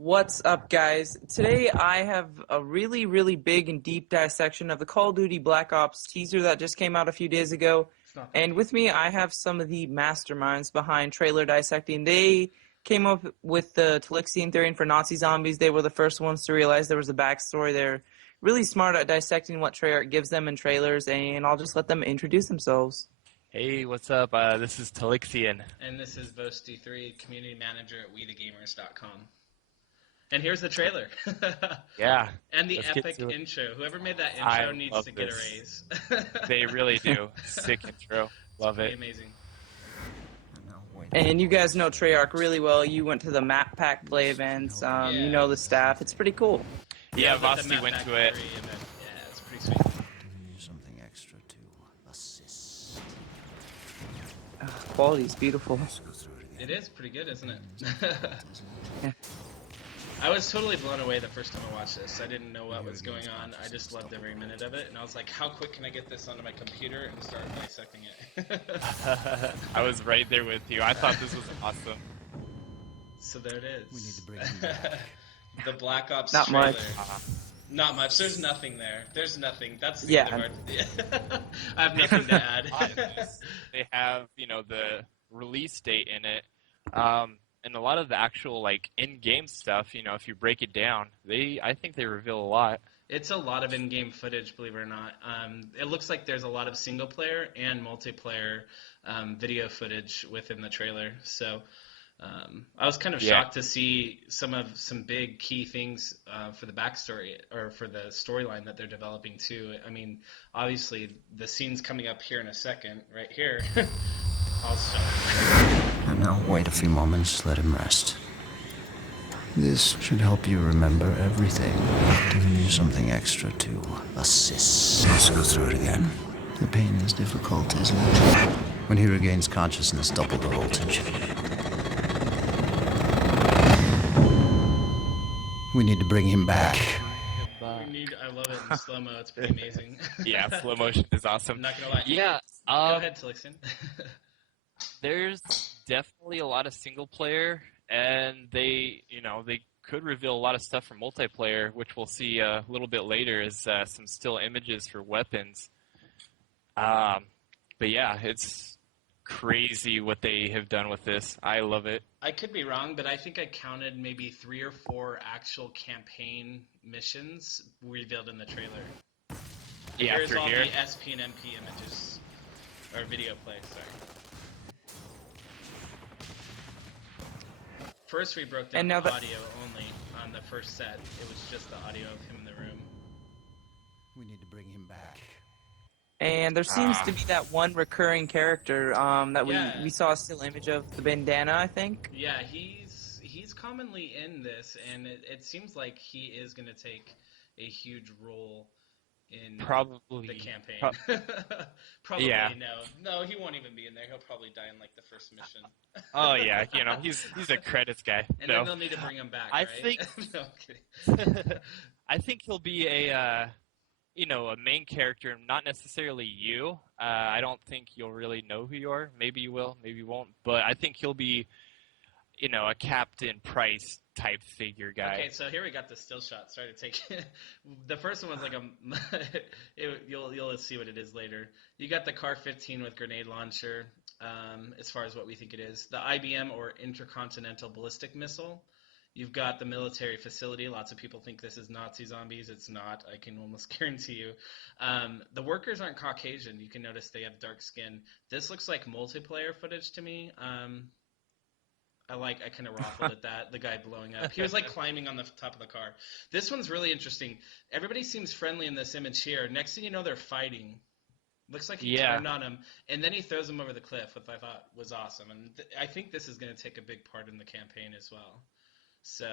What's up, guys? Today I have a really, really big and deep dissection of the Call of Duty Black Ops teaser that just came out a few days ago. It's not that And with me, I have some of the masterminds behind trailer dissecting. They came up with the Telixion theory, and for Nazi zombies, they were the first ones to realize there was a backstory. They're really smart at dissecting what Treyarch gives them in trailers, and I'll just let them introduce themselves. Hey, what's up? This is Telixion. And this is Vosty 3, community manager at WeTheGamers.com. And here's the trailer. Yeah. And the let's get epic to it. intro. Whoever made that I intro needs love to get a this. raise. They really do. Sick intro. Love Pretty it. amazing. And you guys know Treyarch really well. You went to the map pack play events. Yeah. You know the staff. It's pretty cool. Yeah, I was at the Vosty Map went Pack to it. 3 event. Yeah, it's pretty sweet. Something extra to assist. Quality is beautiful. Let's go through it again. It is pretty good, isn't it? Yeah. I was totally blown away the first time I watched this. I didn't know what was going on. I just loved every minute of it. And I was like, how quick can I get this onto my computer and start dissecting it? I was right there with you. I thought this was awesome. So there it is. We need to bring him back. The Black Ops Not trailer. much. Not much. There's nothing there. There's nothing. That's the Yeah. end of our... I have nothing to add. They have, the release date in it. And a lot of the actual, in-game stuff, if you break it down, I think they reveal a lot. It's a lot of in-game footage, believe it or not. It looks like there's a lot of single-player and multiplayer video footage within the trailer. So I was kind of shocked to see some big key things for the backstory or for the storyline that they're developing too. I mean, obviously the scene's coming up here in a second, right here. I'll stop. And now wait a few moments, let him rest. This should help you remember everything. Giving you something extra to assist. Let's go through it again. The pain is difficult, isn't it? When he regains consciousness, double the voltage. We need to bring him back. I love it in slow-mo. It's pretty amazing. Yeah, slow motion is awesome. I'm not gonna lie. Yeah. Go ahead, Telixion. There's definitely a lot of single player, and they could reveal a lot of stuff from multiplayer, which we'll see a little bit later as some still images for weapons. But yeah, it's crazy what they have done with this. I love it. I could be wrong, but I think I counted maybe 3 or 4 actual campaign missions revealed in the trailer. Yeah, Here's for all here. the SP and MP images. Or video play, sorry. First we broke down And the now audio only on the first set. It was just the audio of him in the room. We need to bring him back. And there seems to be that one recurring character that Yeah. we saw a still image of, the bandana, I think. Yeah, he's commonly in this, and it seems like he is going to take a huge role in Probably. the campaign. Probably Yeah. no, he won't even be in there. He'll probably die in like the first mission. Oh yeah, he's a credits guy. And No. then they'll need to bring him back. I right? think- No, I'm kidding. I think he'll be a main character, not necessarily you. I don't think you'll really know who you are. Maybe you will, maybe you won't. But I think he'll be, a Captain Price type figure guy. Okay, so here we got the still shot. Sorry to take the first one was like you'll see what it is later. You got the Car 15 with grenade launcher. As far as what we think it is, the IBM or Intercontinental Ballistic Missile. You've got the military facility. Lots of people think this is Nazi zombies. It's not. I can almost guarantee you. The workers aren't Caucasian. You can notice they have dark skin. This looks like multiplayer footage to me. I kind of raffled at that. The guy blowing up. He was like climbing on the top of the car. This one's really interesting. Everybody seems friendly in this image here. Next thing you know, they're fighting. Looks like he turned on him, and then he throws him over the cliff, which I thought was awesome. And I think this is going to take a big part in the campaign as well. So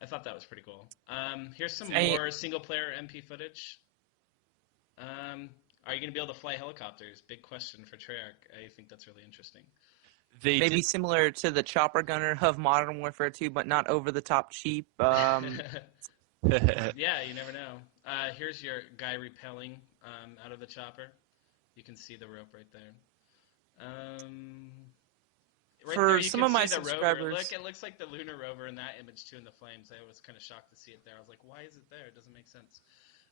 I thought that was pretty cool. Here's some more single-player MP footage. Are you going to be able to fly helicopters? Big question for Treyarch. I think that's really interesting. Maybe similar to the chopper gunner of Modern Warfare 2, but not over the top cheap. Yeah, you never know. Here's your guy repelling out of the chopper. You can see the rope right there. Right For there, you some can of my see the rover. subscribers, Look, it looks like the lunar rover in that image too in the flames. I was kind of shocked to see it there. I was like, why is it there? It doesn't make sense.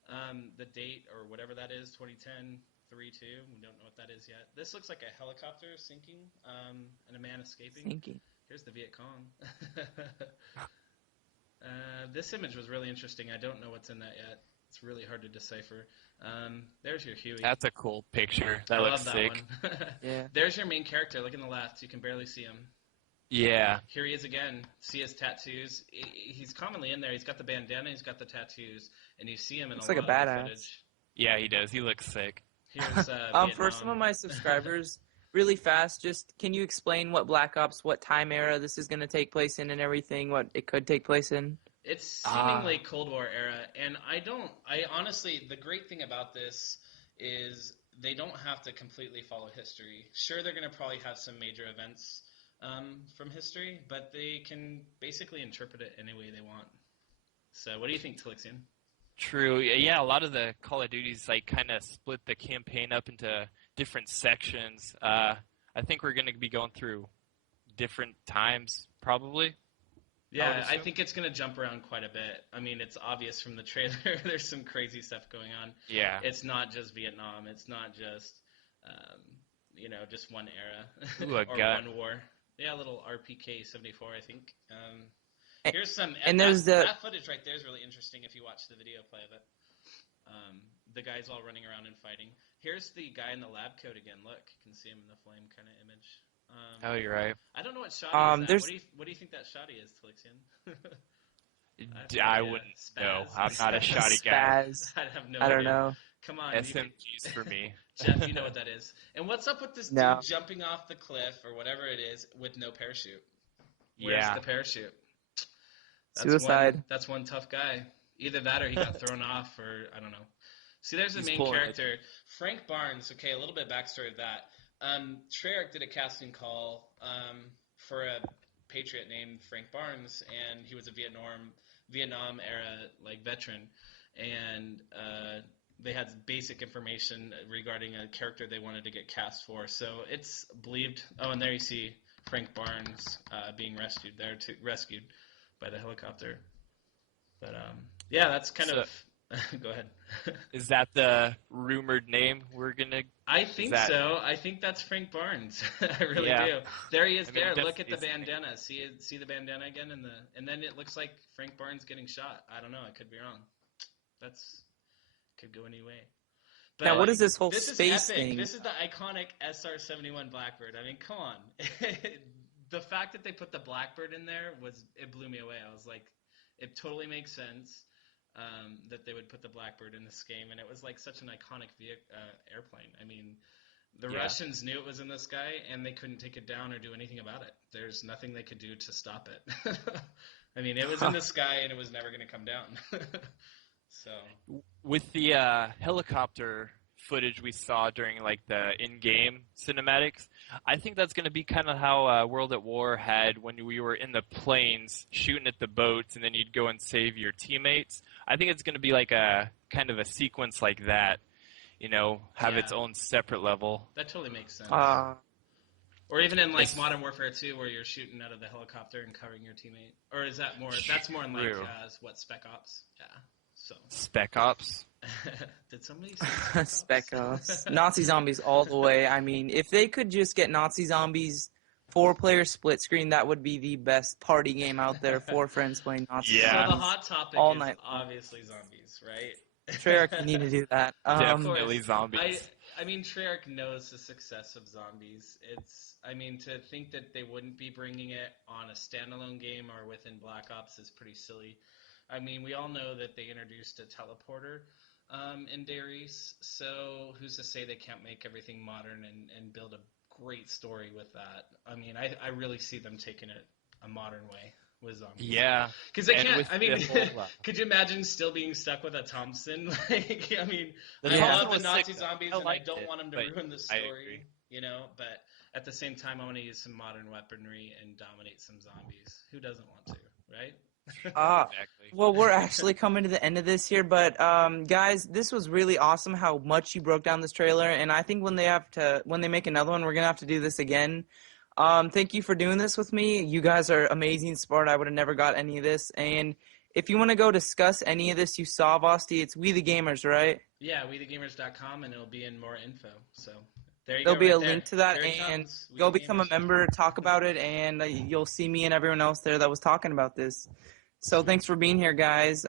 The date or whatever that is, 2010 3/2. We don't know what that is yet. This looks like a helicopter sinking and a man escaping. thinking. Here's the Viet Cong. This image was really interesting. I don't know what's in that yet. It's really hard to decipher. There's your Huey. That's a cool picture. That I looks love that sick. one. Yeah. There's your main character. Look in the left. You can barely see him. Yeah. Here he is again. See his tattoos. He's commonly in there. He's got the bandana. He's got the tattoos, and you see him in Looks a like lot a of the badass. footage. Yeah, he does. He looks sick. Here's For some of Vietnam. my subscribers, really fast, just can you explain what Black Ops, what time era this is going to take place in and everything, what it could take place in? It's seemingly Cold War era, and I honestly, the great thing about this is they don't have to completely follow history. Sure, they're going to probably have some major events from history, but they can basically interpret it any way they want. So what do you think, Telixion? True. Yeah, a lot of the Call of Duties like kind of split the campaign up into different sections. I think we're going to be going through different times, probably. Yeah, I assume. think it's going to jump around quite a bit. I mean, it's obvious from the trailer. There's some crazy stuff going on. Yeah. It's not just Vietnam. It's not just, just one era Ooh, a or gun. one war. Yeah, a little RPK-74, I think. And- Here's some. and there's that footage right there is really interesting if you watch the video play of it. The guy's all running around and fighting. Here's the guy in the lab coat again. Look, you can see him in the flame kind of image. Oh, you're right. I don't know what shotty is that. there's- What do you think that shotty is, Telixion? I wouldn't know. I'm not a shoddy guy. Spaz. I have no I don't idea. know. Come on, you can- SMGs for me. Jeff, you know what that is. And what's up with this No. dude jumping off the cliff or whatever it is with no parachute? Where's Yeah. the parachute? Suicide. That's one tough guy. Either that or he got thrown off, or I don't know. See, there's the He's main pulling it. character, Frank Barnes. Okay, a little bit of backstory of that. Treyarch did a casting call for a patriot named Frank Barnes, and he was a Vietnam era veteran, and they had basic information regarding a character they wanted to get cast for. So it's believed. Oh, and there you see Frank Barnes being rescued by the helicopter. But yeah, that's kind of. Go ahead. Is that the rumored name we're gonna? I think so. I think that's Frank Barnes. I really do. There he is. I mean, there. Look at the definitely bandana. See the bandana again, and then it looks like Frank Barnes getting shot. I don't know. I could be wrong. Could go any way. But Now, what is this whole this space is epic. thing? This is the iconic SR-71 Blackbird. I mean, come on. The fact that they put the Blackbird in there it blew me away. I was like, it totally makes sense. That they would put the Blackbird in this game, and it was like such an iconic airplane. I mean, the Russians knew it was in the sky, and they couldn't take it down or do anything about it. There's nothing they could do to stop it. I mean, it was in the sky, and it was never going to come down. So With the helicopter footage we saw during like the in-game cinematics, I think that's going to be kind of how World at War had when we were in the planes shooting at the boats, and then you'd go and save your teammates. I think it's going to be like a kind of a sequence like that, have its own separate level. that totally makes sense. Or even in like Modern Warfare 2, where you're shooting out of the helicopter and covering your teammate. Or is that more? That's more in like True. Spec Ops. Yeah. So Spec Ops. did somebody say Spec Ops. Nazi zombies all the way. I mean, if they could just get Nazi zombies 4-player split screen, that would be the best party game out there. 4 friends playing Nazi So Yeah. the zombies. hot topic all is night long. obviously zombies, right? Treyarch, you need to do that. Definitely zombies. I mean, Treyarch knows the success of zombies. To think that they wouldn't be bringing it on a standalone game or within Black Ops is pretty silly. I mean, we all know that they introduced a teleporter in Darius, so who's to say they can't make everything modern and build a great story with that? I mean, I really see them taking it a modern way with zombies. Yeah. Because they And can't. with I mean, the whole, could you imagine still being stuck with a Thompson? I mean, The I Thompson love the was Nazi sick, zombies, I and I liked don't it, want them to but ruin the I story. agree. But at the same time, I want to use some modern weaponry and dominate some zombies. Who doesn't want to, right? Exactly. Well, we're actually coming to the end of this here, but guys, this was really awesome how much you broke down this trailer, and I think when they make another one, we're gonna have to do this again. Thank you for doing this with me. You guys are amazing sport. I would have never got any of this. And if you want to go discuss any of this you saw, Vosty, it's We the Gamers, right? Yeah, wethegamers.com, and it'll be in more info. So there you There'll go. be right a there. link to that, There it and comes. We go the become a Gamers. member, talk about it, and you'll see me and everyone else there that was talking about this. So thanks for being here, guys.